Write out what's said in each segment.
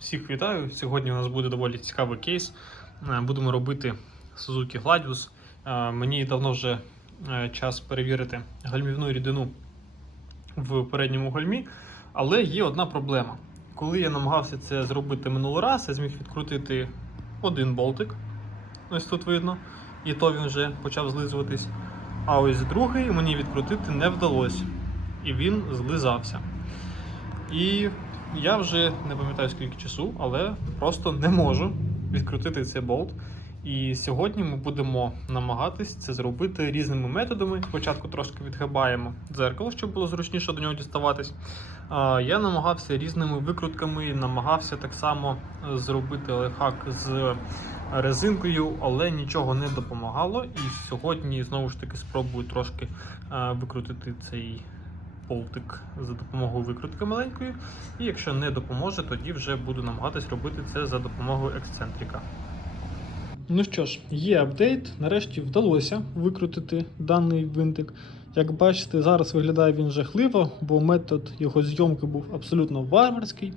Всіх вітаю. Сьогодні у нас буде доволі цікавий кейс. Е, Будемо робити Suzuki Gladius. Е, Мені давно вже е, час перевірити гальмівну рідину в передньому гальмі, але є одна проблема. Коли я намагався це зробити минулий раз, я зміг відкрутити один болтик. Ось тут видно, і то він вже почав злизуватись. А ось другий мені відкрутити не вдалося. І він злизався. І я вже не пам'ятаю скільки часу, але просто не можу відкрутити цей болт. І сьогодні ми будемо намагатись це зробити різними методами. Спочатку трошки відгибаємо дзеркало, щоб було зручніше до нього діставатись. Я намагався різними викрутками, намагався так само зробити лайфхак з резинкою, але нічого не допомагало. І сьогодні знову ж таки спробую трошки е, викрутити цей болтик за допомогою викрутки маленької. І якщо не допоможе, тоді вже буду намагатись робити це за допомогою ексцентрика. Ну що ж, є апдейт. Нарешті вдалося викрутити даний винтик. Як бачите, зараз виглядає він жахливо, бо метод його зйомки був абсолютно варварський.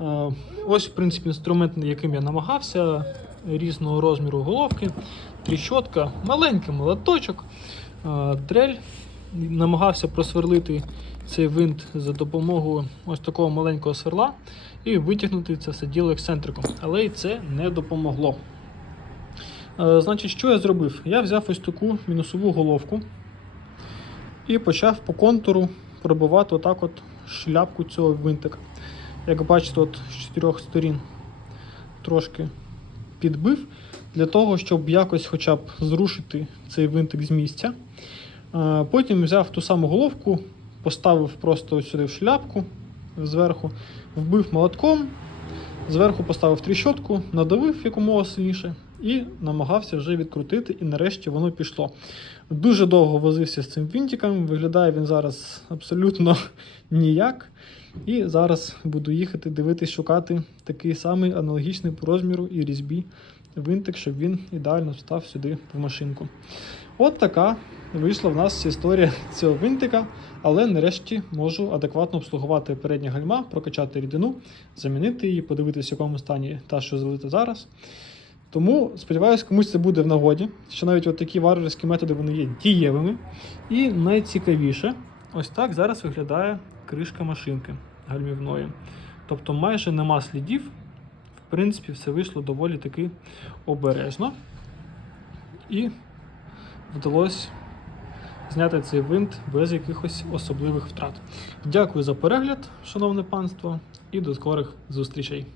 Е, Ось, в принципі, інструмент, яким я намагався, різного розміру головки, тріщотка, маленький молоточок, е, дрель. Намагався просверлити цей винт за допомогою ось такого маленького сверла і витягнути це все діло ексцентриком. Але й це не допомогло. Е, Значить, що я зробив? Я взяв ось таку мінусову головку і почав по контуру пробивати отак от шляпку цього винтика. Як бачите, от з чотирьох сторін трошки підбив для того, щоб якось хоча б зрушити цей винтик з місця. Потім взяв ту саму головку, поставив просто сюди в шляпку зверху, вбив молотком, зверху поставив тріщотку, надавив якомога сильніше і намагався вже відкрутити, і нарешті воно пішло. Дуже довго возився з цим вінтиком, виглядає він зараз абсолютно ніяк. І зараз буду їхати дивитись, шукати такий самий аналогічний по розміру і різьбі винтик, щоб він ідеально встав сюди в машинку. От така вийшла в нас історія цього винтика, але нарешті можу адекватно обслугувати передня гальма, прокачати рідину, замінити її, подивитися, в якому стані та, що залита зараз. Тому сподіваюся, комусь це буде в нагоді, що навіть от такі варварські методи вони є дієвими. І найцікавіше, ось так зараз виглядає кришка машинки гальмівної. Тобто майже нема слідів. В принципі, все вийшло доволі таки обережно. І вдалося зняти цей винт без якихось особливих втрат. Дякую за перегляд, шановне панство, і до скорих зустрічей.